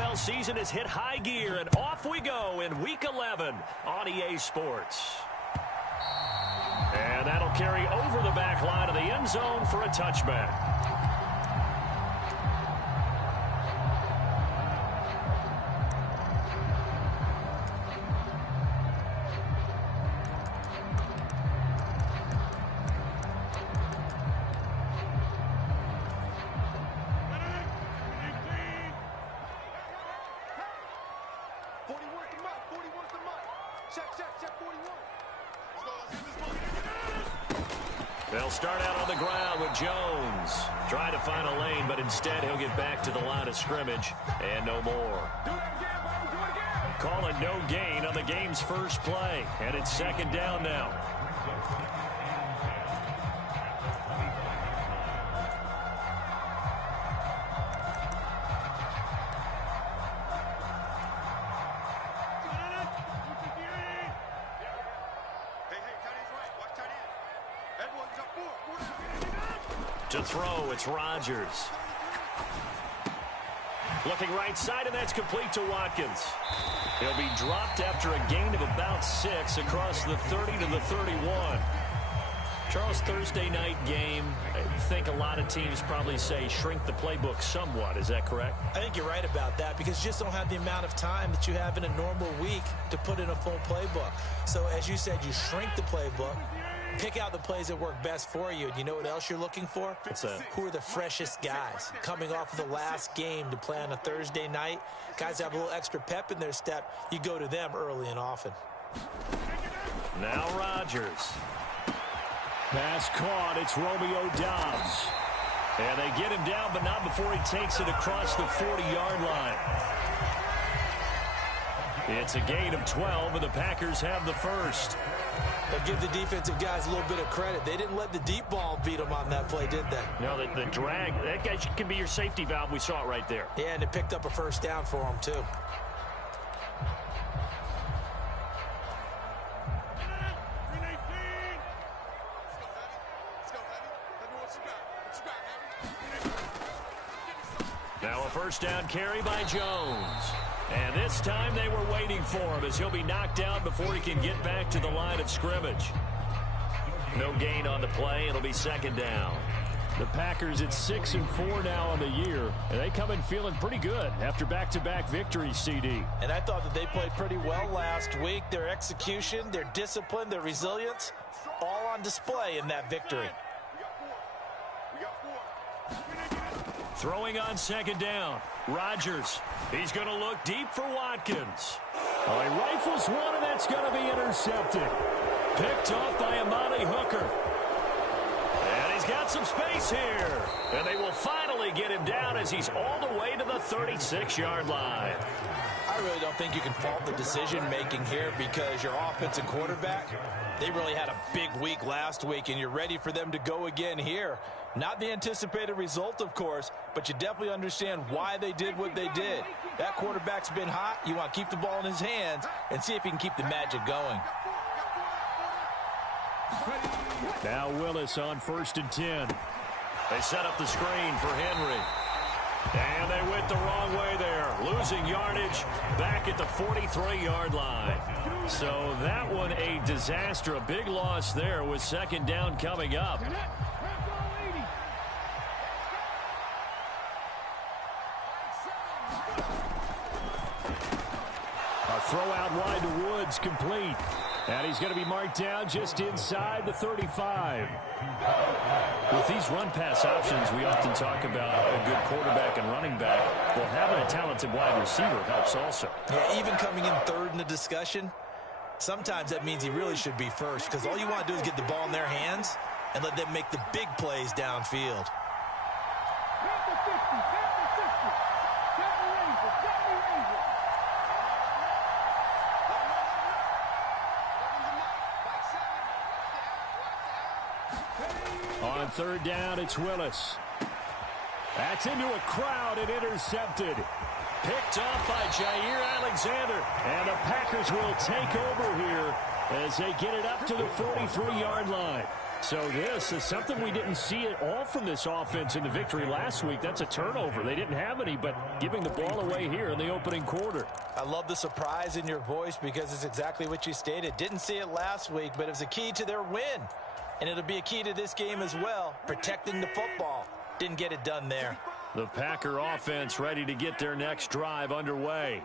NFL season has hit high gear, and off we go in Week 11 on EA Sports. And that'll carry over the back line of the end zone for a touchback. They'll start out on the ground with Jones. Trying to find a lane, but instead he'll get back to the line of scrimmage and no more. Call it no gain on the game's first play, and it's second down now. To throw, it's Rodgers. Looking right side, and that's complete to Watkins. He'll be dropped after a gain of about 6 across the 30 to the 31. Charles, Thursday night game, I think a lot of teams probably say shrink the playbook somewhat. Is that correct? I think you're right about that because you just don't have the amount of time that you have in a normal week to put in a full playbook. So as you said, you shrink the playbook. Pick out the plays that work best for you. And you know what else you're looking for? What's that? Who are the freshest guys coming off of the last game to play on a Thursday night? Guys have a little extra pep in their step. You go to them early and often. Now Rodgers. Pass caught. It's Romeo Doubs. And they get him down, but not before he takes it across the 40-yard line. It's a gain of 12, and the Packers have the first. They'll give the defensive guys a little bit of credit. They didn't let the deep ball beat them on that play, did they? No, the drag, that guy can be your safety valve. We saw it right there. Yeah, and it picked up a first down for them, too. Now a first down carry by Jones. And this time they were waiting for him as he'll be knocked down before he can get back to the line of scrimmage. No gain on the play. It'll be second down. The Packers at 6-4 now on the year, and they come in feeling pretty good after back-to-back victories, CD. And I thought that they played pretty well last week. Their execution, their discipline, their resilience, all on display in that victory. Throwing on second down. Rodgers. He's going to look deep for Watkins. Oh, he rifles one, and that's going to be intercepted. Picked off by Amani Hooker. And he's got some space here. And they will finally get him down as he's all the way to the 36-yard line. I really don't think you can fault the decision-making here because your offensive quarterback, they really had a big week last week, and you're ready for them to go again here. Not the anticipated result, of course, but you definitely understand why they did what they did. That quarterback's been hot. You want to keep the ball in his hands and see if he can keep the magic going. Now Willis on 1st and 10. They set up the screen for Henry. And they went the wrong way there. Losing yardage back at the 43-yard line. So that one a disaster. A big loss there with second down coming up. A throw out wide to Woods, complete. And he's going to be marked down just inside the 35. With these run-pass options, we often talk about a good quarterback and running back. Well, having a talented wide receiver helps also. Yeah, even coming in third in the discussion, sometimes that means he really should be first because all you want to do is get the ball in their hands and let them make the big plays downfield. On third down, it's Willis. That's into a crowd and intercepted. Picked off by Jair Alexander. And the Packers will take over here as they get it up to the 43-yard line. So this is something we didn't see at all from this offense in the victory last week. That's a turnover. They didn't have any, but giving the ball away here in the opening quarter. I love the surprise in your voice because it's exactly what you stated. Didn't see it last week, but it was a key to their win. And it'll be a key to this game as well, protecting the football. Didn't get it done there. The Packer offense ready to get their next drive underway.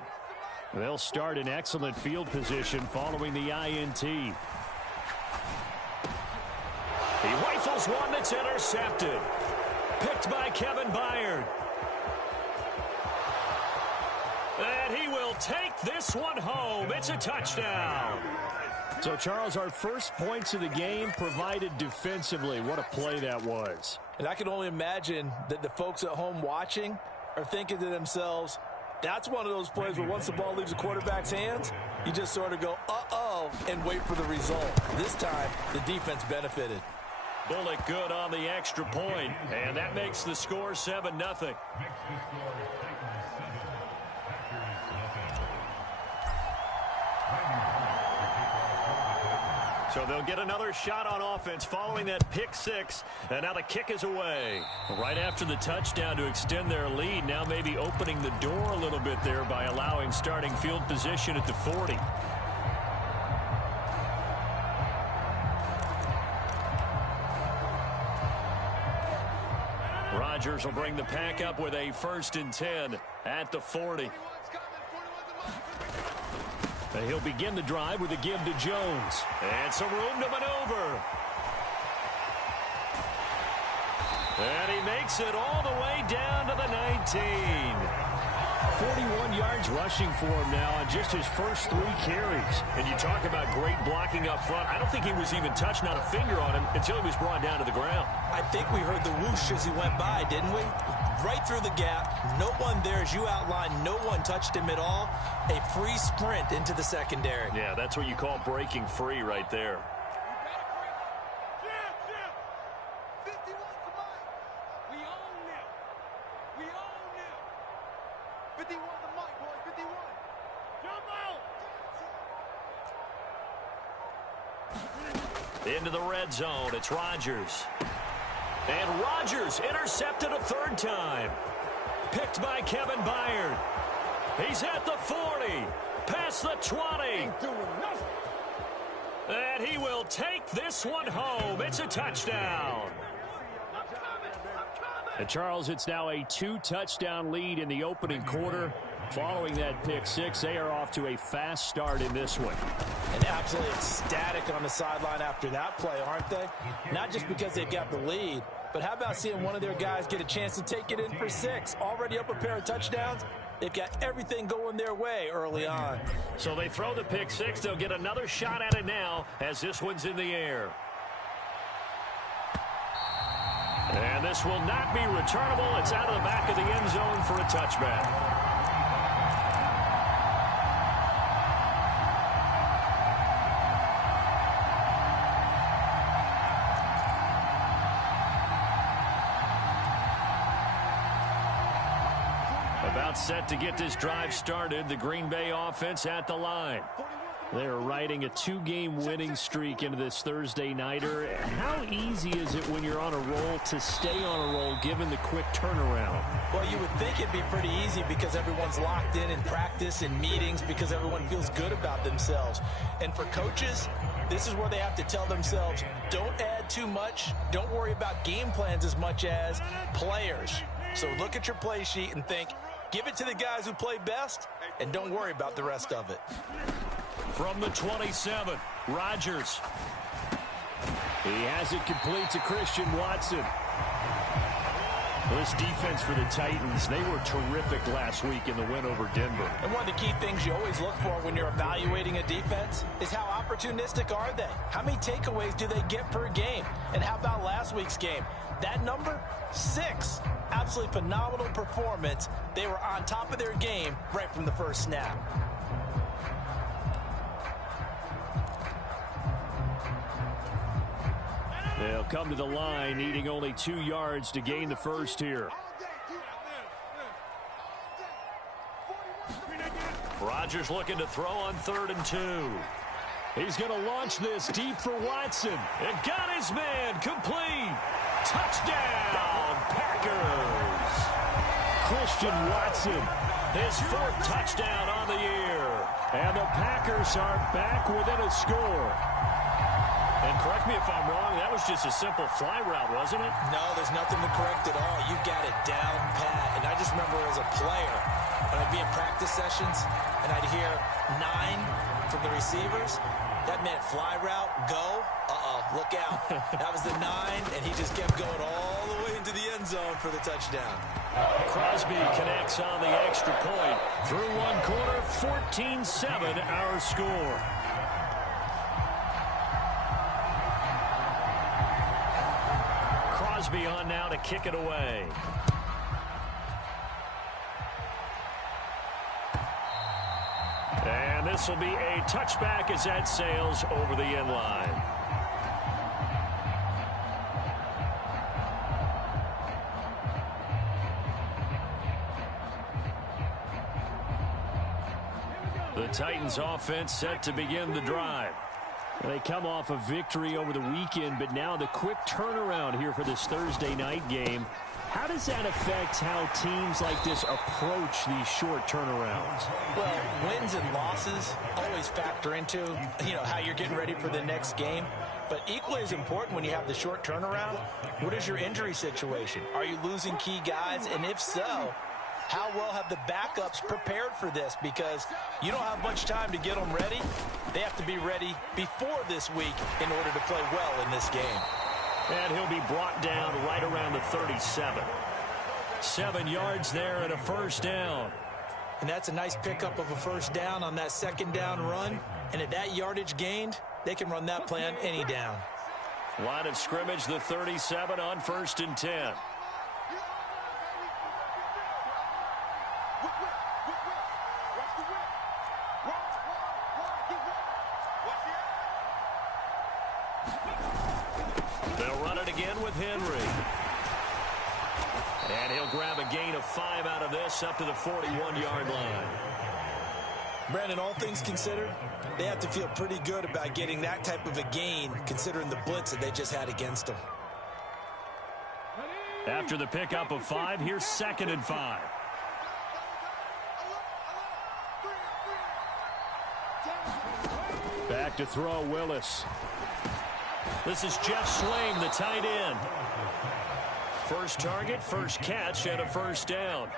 They'll start in excellent field position following the INT. He rifles one that's intercepted. Picked by Kevin Byard. And he will take this one home. It's a touchdown. So, Charles, our first points of the game provided defensively. What a play that was. And I can only imagine that the folks at home watching are thinking to themselves, that's one of those plays where once the ball leaves the quarterback's hands, you just sort of go, uh-oh, and wait for the result. This time, the defense benefited. Bullock good on the extra point, and that makes the score 7-0. So they'll get another shot on offense following that pick six, and now the kick is away. Right after the touchdown to extend their lead, now maybe opening the door a little bit there by allowing starting field position at the 40. Rodgers will bring the pack up with a 1st and 10 at the 40. And he'll begin the drive with a give to Jones. And some room to maneuver. And he makes it all the way down to the 19. 41 yards rushing for him now on just his first 3 carries. And you talk about great blocking up front. I don't think he was even touched, not a finger on him, until he was brought down to the ground. I think we heard the whoosh as he went by, didn't we? Right through the gap. No one there, as you outlined. No one touched him at all. A free sprint into the secondary. Yeah, that's what you call breaking free right there. Into the red zone, it's Rodgers. And Rodgers intercepted a 3rd time. Picked by Kevin Byard. He's at the 40. Past the 20. And he will take this one home. It's a touchdown. And Charles, it's now a 2-touchdown lead in the opening quarter. Following that pick six, they are off to a fast start in this one. And absolutely ecstatic on the sideline after that play, aren't they? Not just because they've got the lead, but how about seeing one of their guys get a chance to take it in for 6? Already up a pair of touchdowns. They've got everything going their way early on. So they throw the pick six. They'll get another shot at it now as this one's in the air. And this will not be returnable. It's out of the back of the end zone for a touchback. About set to get this drive started. The Green Bay offense at the line. They're riding a 2-game winning streak into this Thursday nighter. How easy is it when you're on a roll to stay on a roll given the quick turnaround? Well, you would think it'd be pretty easy because everyone's locked in practice and meetings because everyone feels good about themselves. And for coaches, this is where they have to tell themselves, don't add too much. Don't worry about game plans as much as players. So look at your play sheet and think, give it to the guys who play best, and don't worry about the rest of it. From the 27, Rodgers. He has it complete to Christian Watson. This defense for the Titans, they were terrific last week in the win over Denver. And one of the key things you always look for when you're evaluating a defense is how opportunistic are they? How many takeaways do they get per game? And how about last week's game? That number, 6. Absolutely phenomenal performance. They were on top of their game right from the first snap. They'll come to the line, needing only 2 yards to gain the first here. Rodgers looking to throw on 3rd and 2. He's going to launch this deep for Watson. And got his man complete. Touchdown, Packers. Christian Watson, his 4th touchdown on the year. And the Packers are back within a score. And correct me if I'm wrong, that was just a simple fly route, wasn't it? No, there's nothing to correct at all. You got it down pat. And I just remember as a player, when I'd be in practice sessions and I'd hear 9 from the receivers, that meant fly route, go, look out. That was the 9, and he just kept going all the way into the end zone for the touchdown. Crosby connects on the extra point. Through one quarter, 14-7 our score. Crosby on now to kick it away. And this will be a touchback as that sails over the end line. The Titans offense set to begin the drive. They come off a victory over the weekend, but now the quick turnaround here for this Thursday night game. How does that affect how teams like this approach these short turnarounds? Well, wins and losses always factor into, how you're getting ready for the next game. But equally as important when you have the short turnaround, what is your injury situation? Are you losing key guys? And if so, how well have the backups prepared for this? Because you don't have much time to get them ready. They have to be ready before this week in order to play well in this game. And he'll be brought down right around the 37. 7 yards there and a first down. And that's a nice pickup of a first down on that second down run. And at that yardage gained, they can run that play on any down. Line of scrimmage, the 37 on 1st and 10. They'll run it again with Henry. And he'll grab a gain of 5 out of this up to the 41-yard line. Brandon, all things considered, they have to feel pretty good about getting that type of a gain considering the blitz that they just had against them. After the pickup of 5, here's 2nd and 5. Back to throw, Willis. This is Jeff Swaim, the tight end. First target, first catch, and a first down.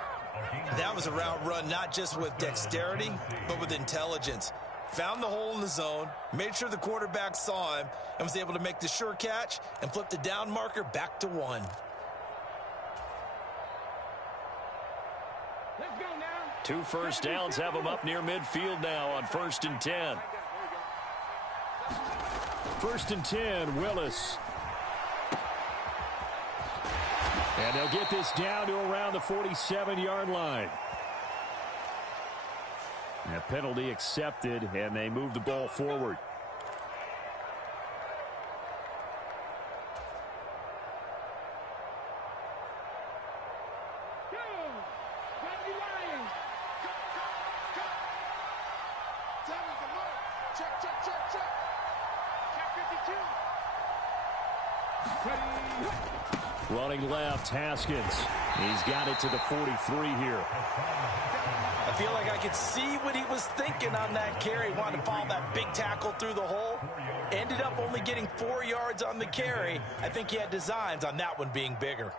That was a route run not just with dexterity, but with intelligence. Found the hole in the zone, made sure the quarterback saw him, and was able to make the sure catch and flip the down marker back to 1. Let's go now. 2 first downs have them up near midfield now on 1st and 10. 1st and 10, Willis. And they'll get this down to around the 47-yard line. A penalty accepted, and they move the ball forward. Running left, Haskins. He's got it to the 43 here. I feel like I could see what he was thinking on that carry. Wanted to follow that big tackle through the hole. Ended up only getting 4 yards on the carry. I think he had designs on that one being bigger.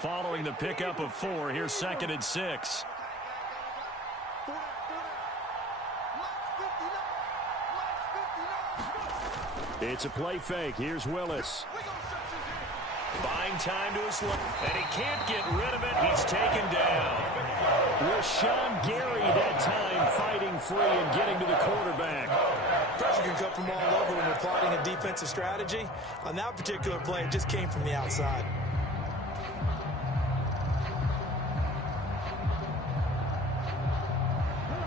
Following the pickup of 4, here's 2nd and 6. It's a play fake. Here's Willis. Buying time to his left, and he can't get rid of it. He's taken down. Rashawn Gary that time fighting free and getting to the quarterback. Pressure can come from all over when you're plotting a defensive strategy. On that particular play, it just came from the outside.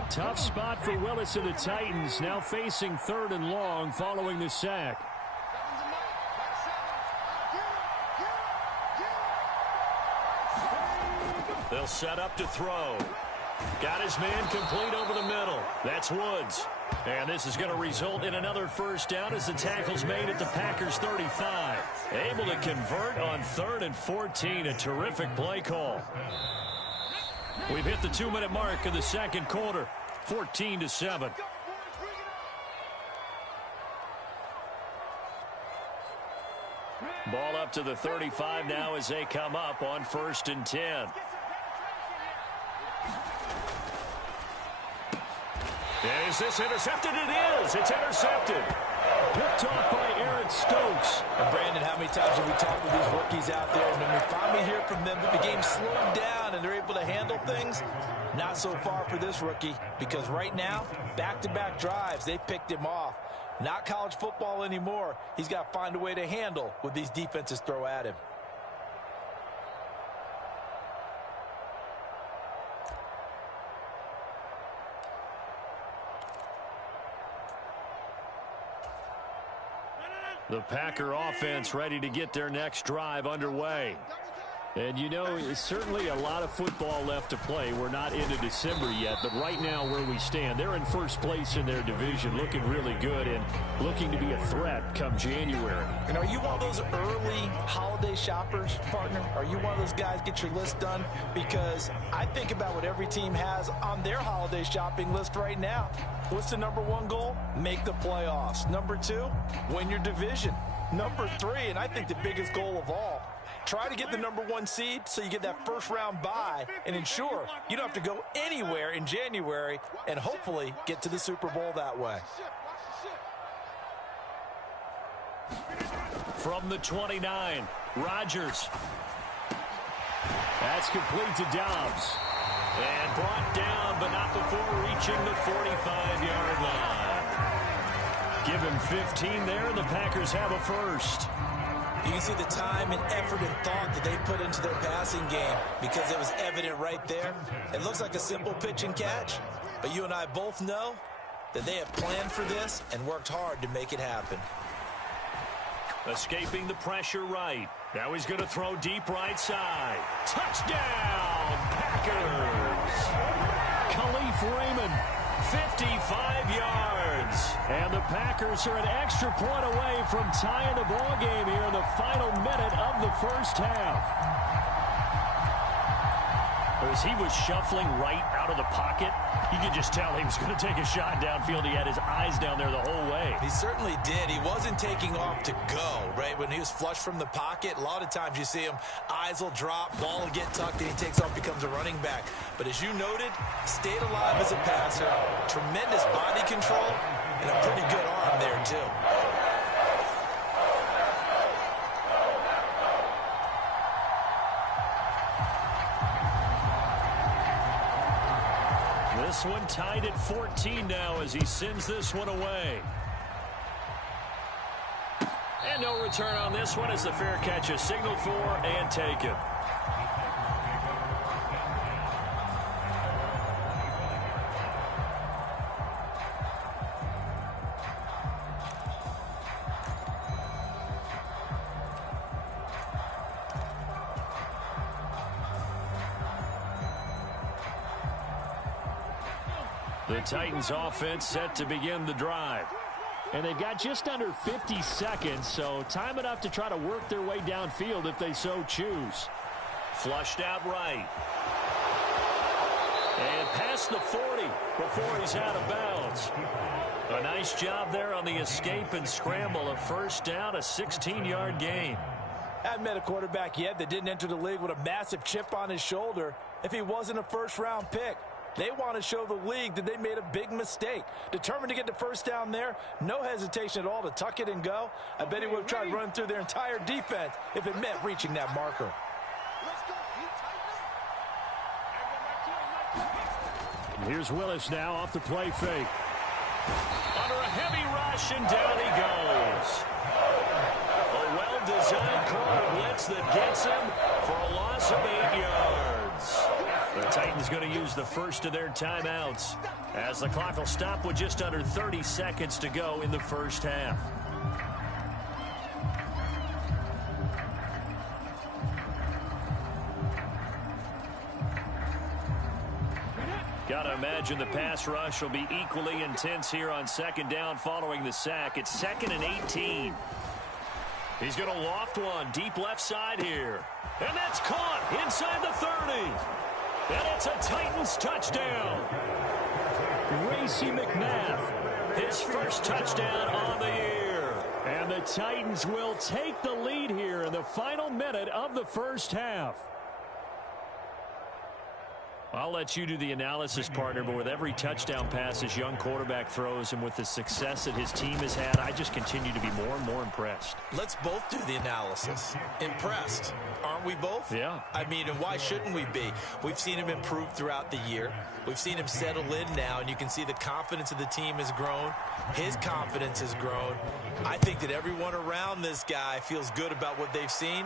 Tough spot for Willis and the Titans, now facing 3rd and long following the sack. They'll set up to throw. Got his man complete over the middle. That's Woods. And this is going to result in another first down as the tackle's made at the Packers 35. Able to convert on 3rd and 14. A terrific play call. We've hit the 2-minute mark of the second quarter. 14-7. Ball up to the 35 now as they come up on 1st and 10. Is this intercepted? It is. It's intercepted. Picked off by Eric Stokes. And Brandon, how many times have we talked with these rookies out there? And when we finally hear from them that the game's slowed down and they're able to handle things, not so far for this rookie. Because right now, back-to-back drives, they picked him off. Not college football anymore. He's got to find a way to handle what these defenses throw at him. The Packer offense ready to get their next drive underway. And, you know, it's certainly a lot of football left to play. We're not into December yet, but right now where we stand, they're in first place in their division, looking really good and looking to be a threat come January. And are you one of those early holiday shoppers, partner? Are you one of those guys get your list done? Because I think about what every team has on their holiday shopping list right now. What's the number one goal? Make the playoffs. Number 2, win your division. Number 3, and I think the biggest goal of all, try to get the number 1 seed so you get that first-round bye and ensure you don't have to go anywhere in January and hopefully get to the Super Bowl that way. From the 29, Rodgers. That's complete to Dobbs. And brought down, but not before reaching the 45-yard line. Give him 15 there, and the Packers have a first. You can see the time and effort and thought that they put into their passing game because it was evident right there. It looks like a simple pitch and catch, but you and I both know that they have planned for this and worked hard to make it happen. Escaping the pressure right. Now he's going to throw deep right side. Touchdown, Packers! Khalif Raymond, 55 yards. And the Packers are an extra point away from tying the ball game here in the final minute of the first half. As he was shuffling right out of the pocket, you could just tell he was going to take a shot downfield. He had his eyes down there the whole way. He certainly did. He wasn't taking off to go, right? When he was flushed from the pocket, a lot of times you see him, eyes will drop, ball will get tucked, and he takes off, becomes a running back. But as you noted, stayed alive as a passer, tremendous body control, and a pretty good arm there, too. This one tied at 14 now as he sends this one away. And no return on this one as the fair catch is signaled for and taken. The Titans offense set to begin the drive. And they've got just under 50 seconds, so time enough to try to work their way downfield if they so choose. Flushed out right. And past the 40 before he's out of bounds. A nice job there on the escape and scramble. A first down, a 16-yard gain. Haven't met a quarterback yet that didn't enter the league with a massive chip on his shoulder if he wasn't a first-round pick. They want to show the league that they made a big mistake. Determined to get the first down there. No hesitation at all to tuck it and go. I bet he would have tried running through their entire defense if it meant reaching that marker. Here's Willis now off the play fake. Under a heavy rush, and down he goes. A well-designed corner blitz that gets him for a loss of 8 yards. The Titans going to use the first of their timeouts as the clock will stop with just under 30 seconds to go in the first half. Got to imagine the pass rush will be equally intense here on second down following the sack. It's 2nd and 18. He's going to loft one deep left side here. And that's caught inside the 30. And it's a Titans touchdown. Racy McMath, his first touchdown on the year. And the Titans will take the lead here in the final minute of the first half. I'll let you do the analysis, partner, but with every touchdown pass this young quarterback throws and with the success that his team has had, I just continue to be more and more impressed. Let's both do the analysis. Impressed. Aren't we both? Yeah. I mean, and why shouldn't we be? We've seen him improve throughout the year. We've seen him settle in now, and you can see the confidence of the team has grown. His confidence has grown. I think that everyone around this guy feels good about what they've seen.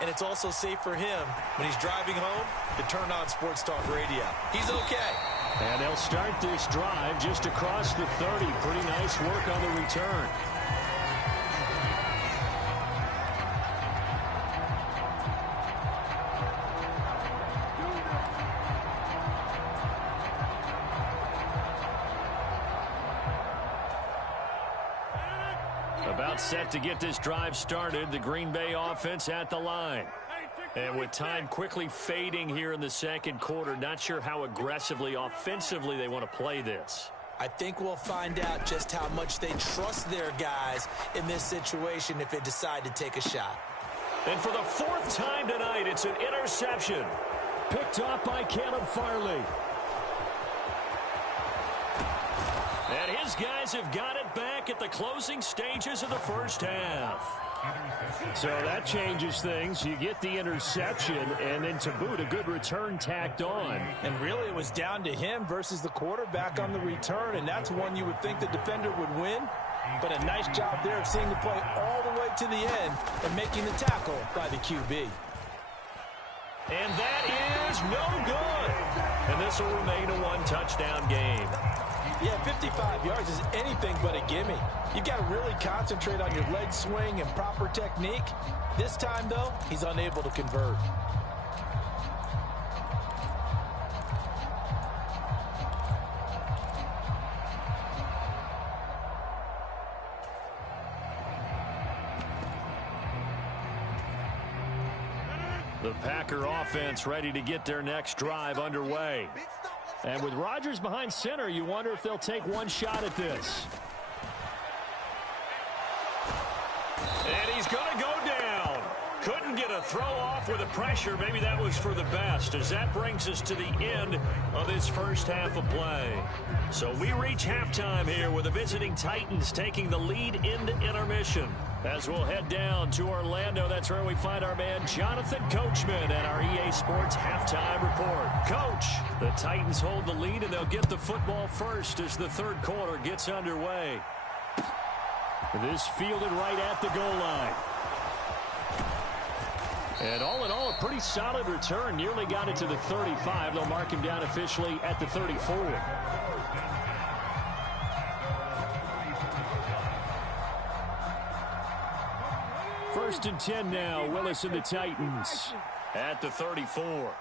And it's also safe for him when he's driving home to turn on Sports Talk Radio. He's okay. And they'll start this drive just across the 30. Pretty nice work on the return. About set to get this drive started. The Green Bay offense at the line. And with time quickly fading here in the second quarter, not sure how aggressively, offensively they want to play this. I think we'll find out just how much they trust their guys in this situation if they decide to take a shot. And for the 4th time tonight, it's an interception. Picked off by Caleb Farley. And his guys have got it back at the closing stages of the first half. So that changes things. You get the interception, and then to boot, a good return tacked on. And really, it was down to him versus the quarterback on the return, and that's one you would think the defender would win. But a nice job there of seeing the play all the way to the end and making the tackle by the QB. And that is no good. And this will remain a one-touchdown game. Yeah, 55 yards is anything but a gimme. You've got to really concentrate on your leg swing and proper technique. This time, though, he's unable to convert. The Packer offense ready to get their next drive underway. And with Rodgers behind center, you wonder if they'll take one shot at this. And he's going to go down. Couldn't get a throw off with the pressure. Maybe that was for the best, as that brings us to the end of this first half of play. So we reach halftime here with the visiting Titans taking the lead into intermission. As we'll head down to Orlando, that's where we find our man Jonathan Coachman at our EA Sports Halftime Report. Coach, the Titans hold the lead, and they'll get the football first as the third quarter gets underway. This fielded right at the goal line. And all in all, a pretty solid return. Nearly got it to the 35. They'll mark him down officially at the 34. First and 10 now. Willis and the Titans at the 34.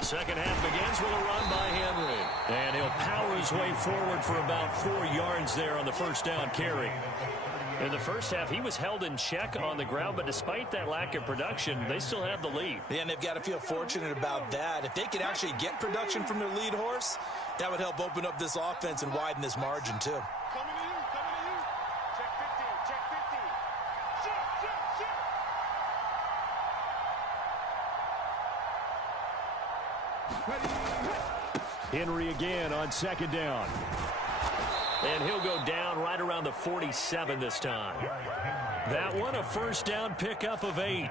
Second half begins with a run by Henry. And he'll power his way forward for about 4 yards there on the first down carry. In the first half, he was held in check on the ground, but despite that lack of production, they still have the lead. Yeah, and they've got to feel fortunate about that. If they could actually get production from their lead horse, that would help open up this offense and widen this margin, too. Coming to you. Check 50, check 50. Shit. Henry again on second down. And he'll go down right around the 47 this time. That one, a first down pickup of 8.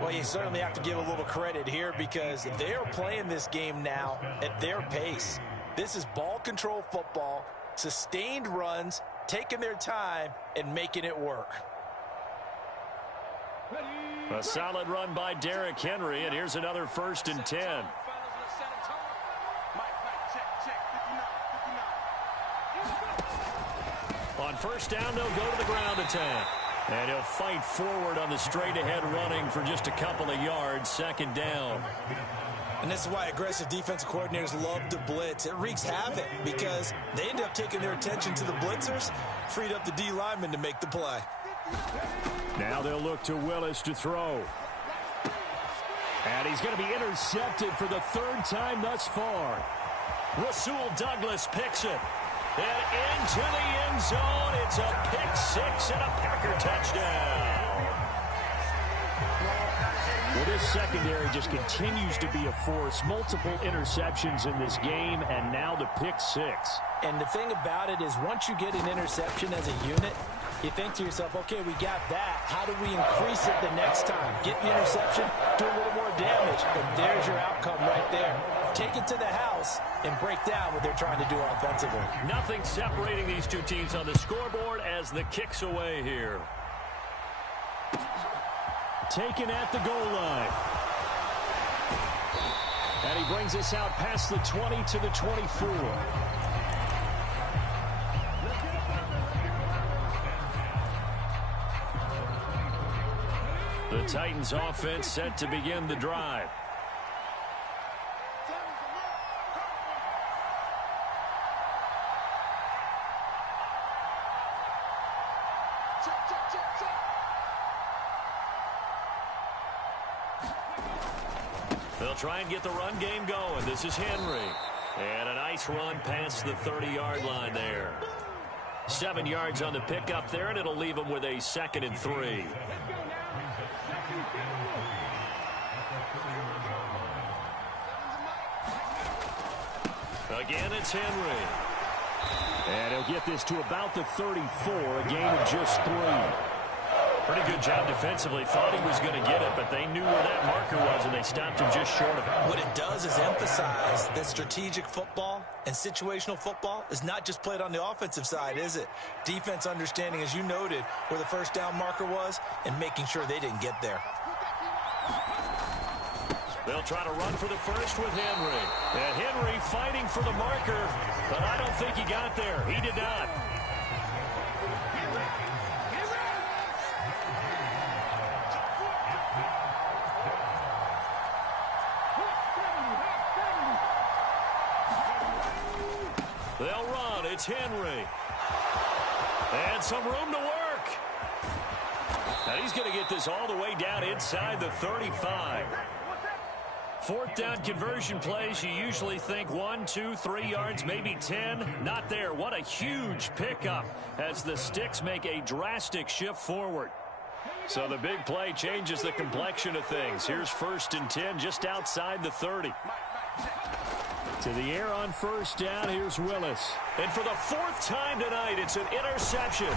Well, you certainly have to give a little credit here because they are playing this game now at their pace. This is ball control football, sustained runs, taking their time, and making it work. A solid run by Derrick Henry, and here's another first and 10. On first down, they'll go to the ground attack. And he'll fight forward on the straight-ahead running for just a couple of yards, second down. And this is why aggressive defensive coordinators love to blitz. It wreaks havoc because they end up taking their attention to the blitzers, freed up the D lineman to make the play. Now they'll look to Willis to throw. And he's going to be intercepted for the third time thus far. Rasul Douglas picks it. And into the end zone. It's a pick six and a Packer touchdown. Well, this secondary just continues to be a force. Multiple interceptions in this game, and now the pick six. And the thing about it is once you get an interception as a unit, you think to yourself, okay, we got that. How do we increase it the next time? Get the interception, do a little more damage, and there's your outcome right there. Take it to the house and break down what they're trying to do offensively. Nothing separating these two teams on the scoreboard as the kick's away here. Taken at the goal line. And he brings us out past the 20 to the 24. The Titans offense set to begin the drive. They'll try and get the run game going. This is Henry. And a nice run past the 30-yard line there. 7 yards on the pickup there, and it'll leave them with a 2nd and 3. Again, it's Henry. And he'll get this to about the 34, a gain of just 3. Pretty good job defensively. Thought he was going to get it, but they knew where that marker was, and they stopped him just short of it. What it does is emphasize that strategic football and situational football is not just played on the offensive side, is it? Defense understanding, as you noted, where the first down marker was and making sure they didn't get there. They'll try to run for the first with Henry. And Henry fighting for the marker, but I don't think he got there. He did not. They'll run. It's Henry. And some room to work. And he's going to get this all the way down inside the 35. 4th down conversion plays, you usually think 1, 2, 3 yards, maybe 10. Not there. What a huge pickup as the Sticks make a drastic shift forward. So the big play changes the complexion of things. Here's 1st and 10 just outside the 30. To the air on 1st down, here's Willis. And for the 4th time tonight, it's an interception.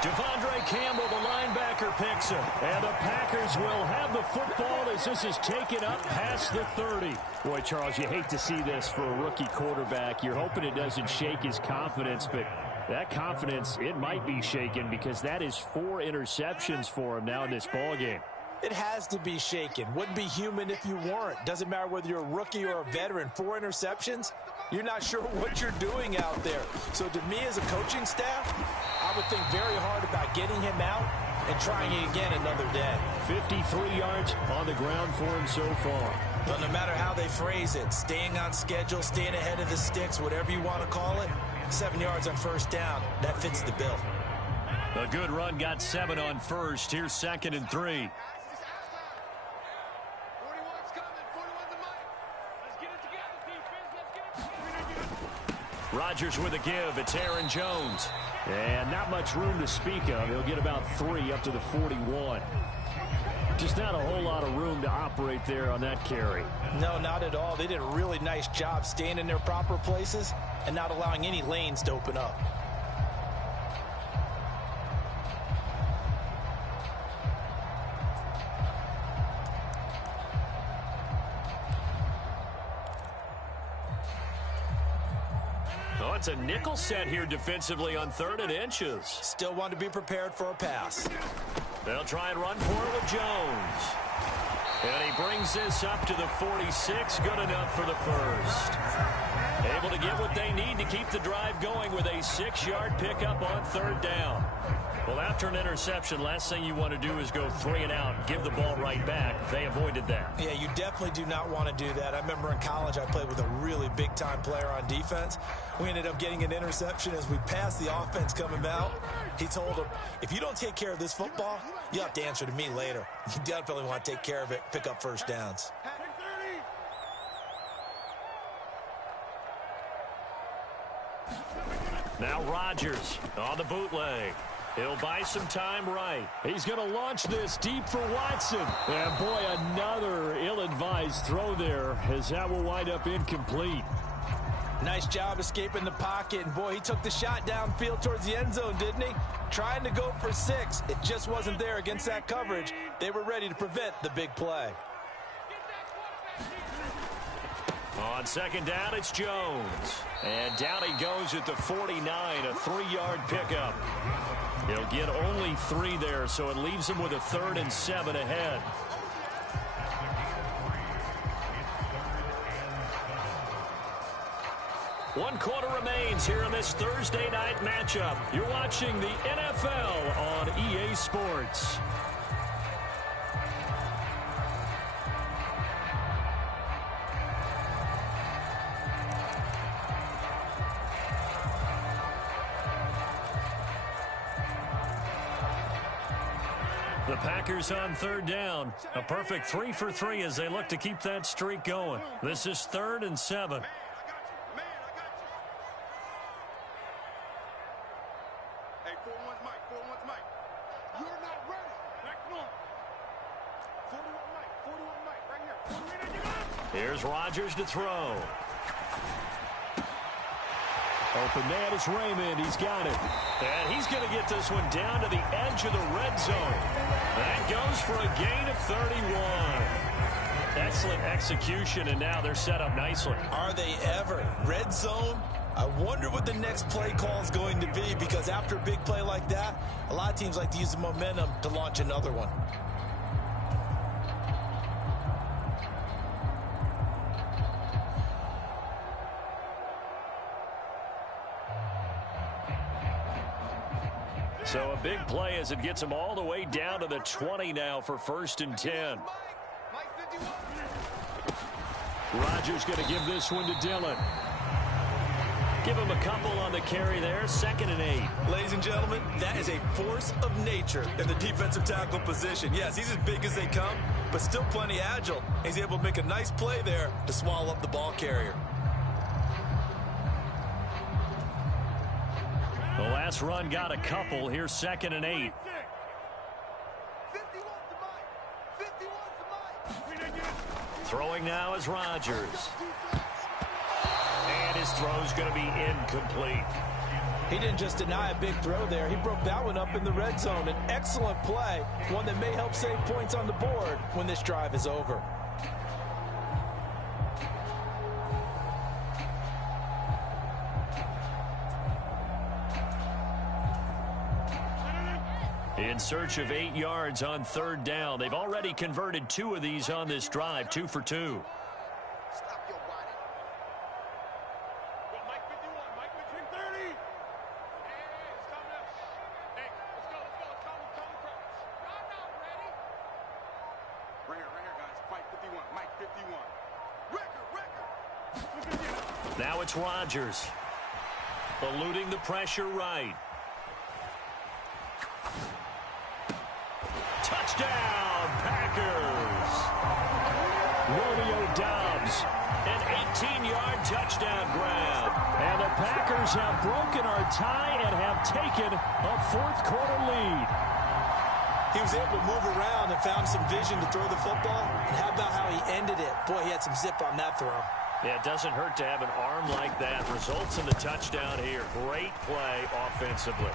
Devondre Campbell, the linebacker, picks it. And the Packers will have the football as this is taken up past the 30. Boy, Charles, you hate to see this for a rookie quarterback. You're hoping it doesn't shake his confidence, but that confidence, it might be shaken because that is 4 interceptions for him now in this ballgame. It has to be shaken. Wouldn't be human if you weren't. Doesn't matter whether you're a rookie or a veteran. 4 interceptions, you're not sure what you're doing out there. So to me as a coaching staff, I would think very hard about getting him out and trying it again another day. 53 yards on the ground for him so far. But no matter how they phrase it, staying on schedule, staying ahead of the Sticks, whatever you want to call it, 7 yards on 1st down, that fits the bill. A good run got 7 on 1st. Here's 2nd and 3. Rodgers with a give. It's Aaron Jones. And not much room to speak of. He'll get about 3 up to the 41. Just not a whole lot of room to operate there on that carry. No, not at all. They did a really nice job staying in their proper places and not allowing any lanes to open up. Oh, it's a nickel set here defensively on 3rd and inches. Still want to be prepared for a pass. They'll try and run for it with Jones. And he brings this up to the 46. Good enough for the 1st. Able to get what they need to keep the drive going with a 6-yard pickup on 3rd down. Well, after an interception, last thing you want to do is go 3 and out, give the ball right back. They avoided that. Yeah, you definitely do not want to do that. I remember in college I played with a really big-time player on defense. We ended up getting an interception as we passed the offense coming out. He told him, if you don't take care of this football, you have to answer to me later. You definitely want to take care of it, pick up first downs. Now Rodgers on the bootleg. He'll buy some time right. He's going to launch this deep for Watson. And, boy, another ill-advised throw there as that will wind up incomplete. Nice job escaping the pocket. And, boy, he took the shot downfield towards the end zone, didn't he? Trying to go for 6. It just wasn't there against that coverage. They were ready to prevent the big play. On second down, it's Jones. And down he goes at the 49, a 3-yard pickup. He'll get only 3 there, so it leaves him with a 3rd and 7 ahead. One quarter remains here in this Thursday night matchup. You're watching the NFL on EA Sports. The Packers on 3rd down. A perfect 3 for 3 as they look to keep that streak going. This is 3rd and 7. Hey, 4-1's Mike. 4-1's Mike. You're not ready. Back north. 41 Mike. 41 Mike. Right here. Here's Rodgers to throw. Open man is Raymond. He's got it. And he's going to get this one down to the edge of the red zone. That goes for a gain of 31. Excellent execution, and now they're set up nicely. Are they ever? Red zone? I wonder what the next play call is going to be, because after a big play like that, a lot of teams like to use the momentum to launch another one. So a big play as it gets them all the way down to the 20 now for 1st and 10. Rodgers going to give this one to Dillon. Give him a couple on the carry there. 2nd and 8. Ladies and gentlemen, that is a force of nature in the defensive tackle position. Yes, he's as big as they come, but still plenty agile. He's able to make a nice play there to swallow up the ball carrier. The last run got a couple. Here's 2nd and 8. Throwing now is Rodgers. And his throw's going to be incomplete. He didn't just deny a big throw there. He broke that one up in the red zone. An excellent play, one that may help save points on the board when this drive is over. In search of 8 yards on 3rd down. They've already converted 2 of these on this drive, 2 for 2. Stop your body. Go, Mike 51. Mike 30. Hey, it's coming up. Hey, let's go. It's coming crowds. Y'all not ready. Right here, guys. Mike 51. Mike 51. Record. Now it's Rodgers. Eluding the pressure right. Touchdown, Packers. Romeo Doubs. An 18-yard touchdown grab. And the Packers have broken our tie and have taken a 4th quarter lead. He was able to move around and found some vision to throw the football. And how about how he ended it? Boy, he had some zip on that throw. Yeah, it doesn't hurt to have an arm like that. Results in the touchdown here. Great play offensively.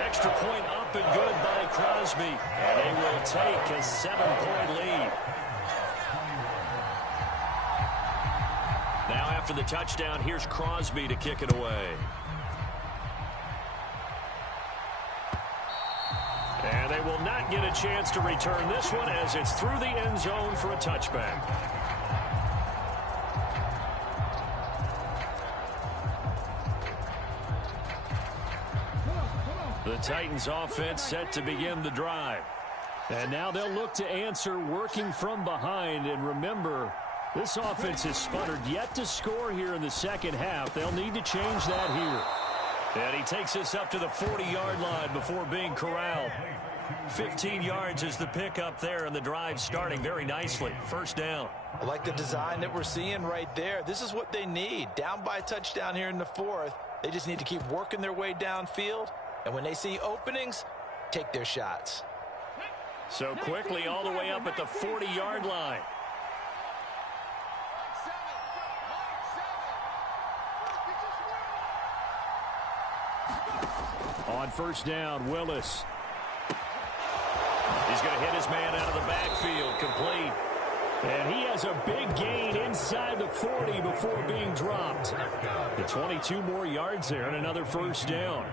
Extra point up and good by Crosby. And they will take a 7-point lead. Now after the touchdown, here's Crosby to kick it away. And they will not get a chance to return this one as it's through the end zone for a touchback. The Titans offense set to begin the drive. And now they'll look to answer working from behind. And remember, this offense has sputtered yet to score here in the second half. They'll need to change that here. And he takes us up to the 40-yard line before being corralled. 15 yards is the pickup there, and the drive starting very nicely. First down. I like the design that we're seeing right there. This is what they need. Down by a touchdown here in the fourth. They just need to keep working their way downfield. And when they see openings, take their shots. So quickly all the way up at the 40-yard line. On first down, Willis. He's going to hit his man out of the backfield, complete. And he has a big gain inside the 40 before being dropped. The 22 more yards there and another first down.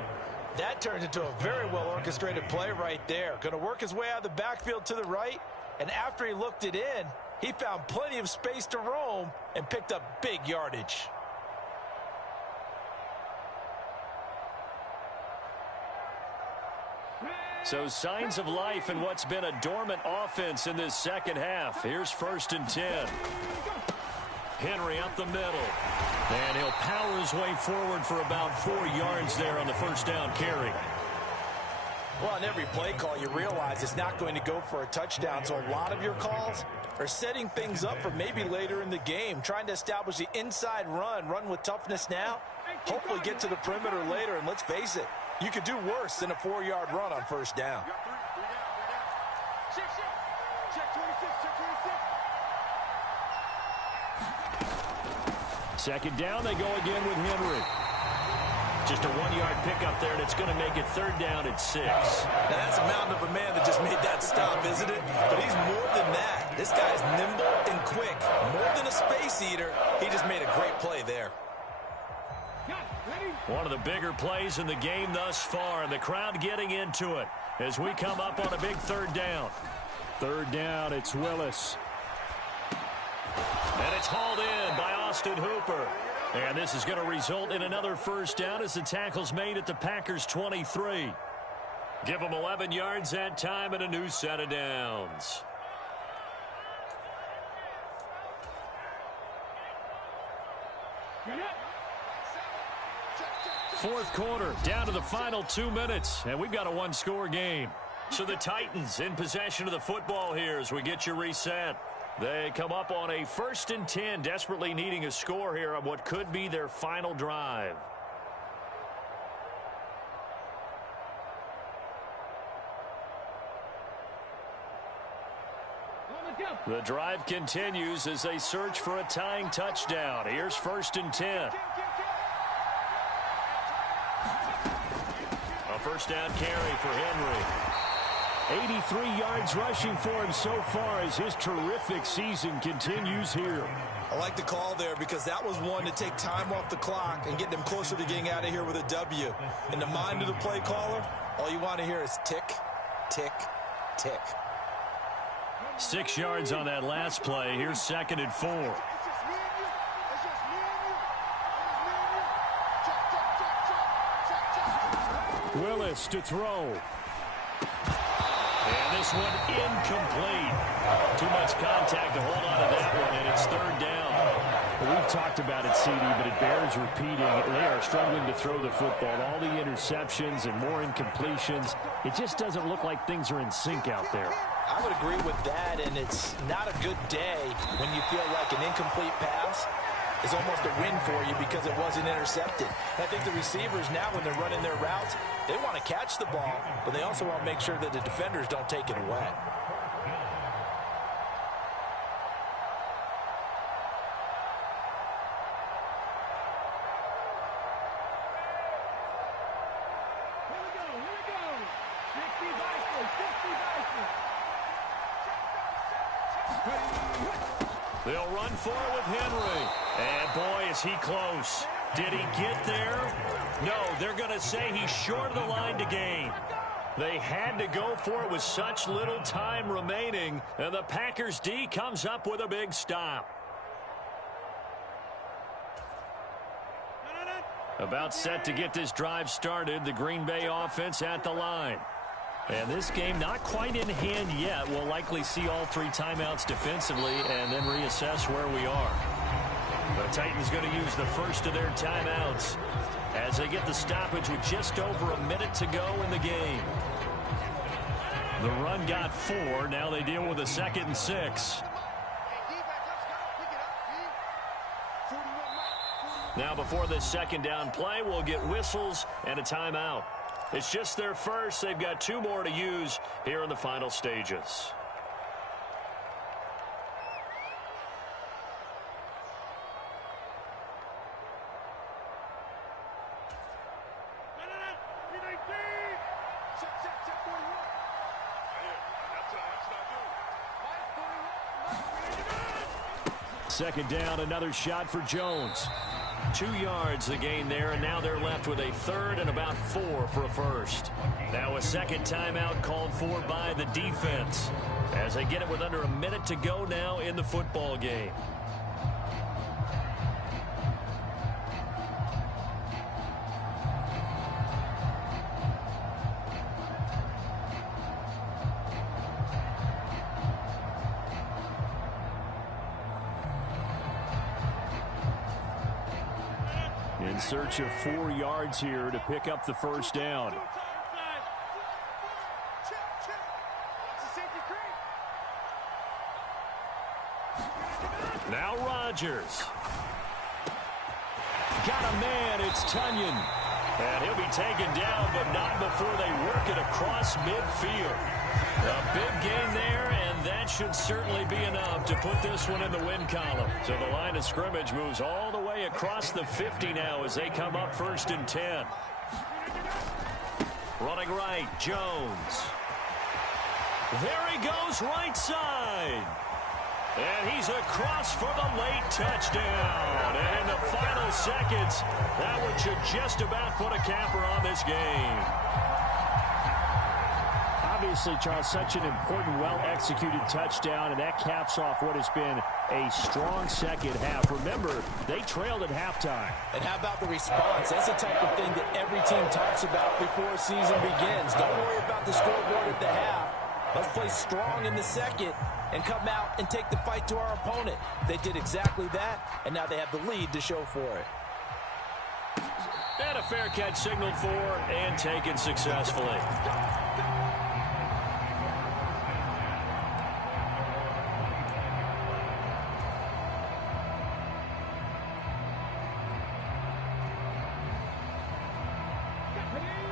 That turns into a very well-orchestrated play right there. Going to work his way out of the backfield to the right. And after he looked it in, he found plenty of space to roam and picked up big yardage. So signs of life in what's been a dormant offense in this second half. Here's 1st and 10. Henry up the middle. And he'll power his way forward for about 4 yards there on the first down carry. Well, on every play call, you realize it's not going to go for a touchdown. So a lot of your calls are setting things up for maybe later in the game, trying to establish the inside run with toughness now, hopefully get to the perimeter later. And let's face it, you could do worse than a 4-yard run on first down. Second down, they go again with Henry. Just a 1-yard pickup there, and it's going to make it 3rd down at 6. Now, that's a mountain of a man that just made that stop, isn't it? But he's more than that. This guy's nimble and quick. More than a space eater, he just made a great play there. One of the bigger plays in the game thus far, and the crowd getting into it as we come up on a big 3rd down. 3rd down, it's Willis. And it's hauled in by Austin Hooper. And this is going to result in another first down as the tackle's made at the Packers' 23. Give them 11 yards that time and a new set of downs. Fourth quarter, down to the final 2 minutes, and we've got a 1-score game. So the Titans in possession of the football here as we get you reset. They come up on a 1st and 10, desperately needing a score here on what could be their final drive. The drive continues as they search for a tying touchdown. Here's 1st and 10. A first down carry for Henry. 83 yards rushing for him so far as his terrific season continues here. I like the call there because that was one to take time off the clock and get them closer to getting out of here with a W. In the mind of the play caller, all you want to hear is tick, tick, tick. 6 yards on that last play. Here's 2nd and 4. Willis to throw. And this one incomplete. Too much contact to hold on to that one, and it's 3rd down. Well, we've talked about it, CD, but it bears repeating. They are struggling to throw the football. All the interceptions and more incompletions. It just doesn't look like things are in sync out there. I would agree with that, and it's not a good day when you feel like an incomplete pass is almost a win for you because it wasn't intercepted. And I think the receivers now, when they're running their routes, they want to catch the ball, but they also want to make sure that the defenders don't take it away. They'll run for it with Henry. And boy, is he close. Did he get there? No, they're going to say he's short of the line to gain. They had to go for it with such little time remaining. And the Packers D comes up with a big stop. About set to get this drive started. The Green Bay offense at the line. And this game not quite in hand yet. We'll likely see all 3 timeouts defensively and then reassess where we are. The Titans going to use the first of their timeouts as they get the stoppage with just over a minute to go in the game. The run got 4. Now they deal with a 2nd and 6. Now before this second down play, we'll get whistles and a timeout. It's just their first. They've got 2 more to use here in the final stages. Second down, another shot for Jones. 2 yards the gain there, and now they're left with a 3rd and about 4 for a first. Now a second timeout called for by the defense as they get it with under a minute to go now in the football game. In search of 4 yards here to pick up the first down. Now Rodgers. Got a man, it's Tunyon. And he'll be taken down, but not before they work it across midfield. A big gain there, and that should certainly be enough to put this one in the win column. So the line of scrimmage moves all the way across the 50 now as they come up 1st and 10. Running right, Jones. There he goes, right side. And he's across for the late touchdown. And in the final seconds, that one should just about put a capper on this game. Obviously, Charles, such an important, well-executed touchdown, and that caps off what has been a strong second half. Remember, they trailed at halftime. And how about the response? That's the type of thing that every team talks about before a season begins. Don't worry about the scoreboard at the half. Let's play strong in the second and come out and take the fight to our opponent. They did exactly that, and now they have the lead to show for it. And a fair catch signaled for and taken successfully.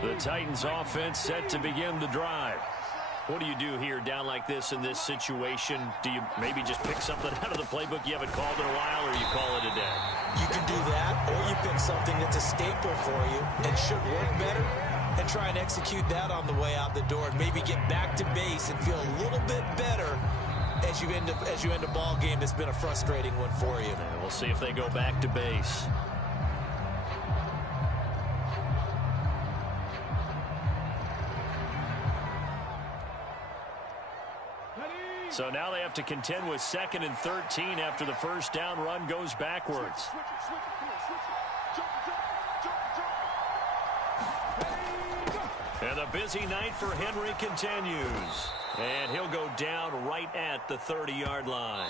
The Titans offense set to begin the drive. What do you do here down like this in this situation? Do you maybe just pick something out of the playbook you haven't called in a while, or you call it a day? You can do that, or you pick something that's a staple for you and should work better and try and execute that on the way out the door and maybe get back to base and feel a little bit better as you end a ball game that's been a frustrating one for you. And we'll see if they go back to base. So now they have to contend with 2nd and 13 after the first down run goes backwards. And the busy night for Henry continues. And he'll go down right at the 30-yard line.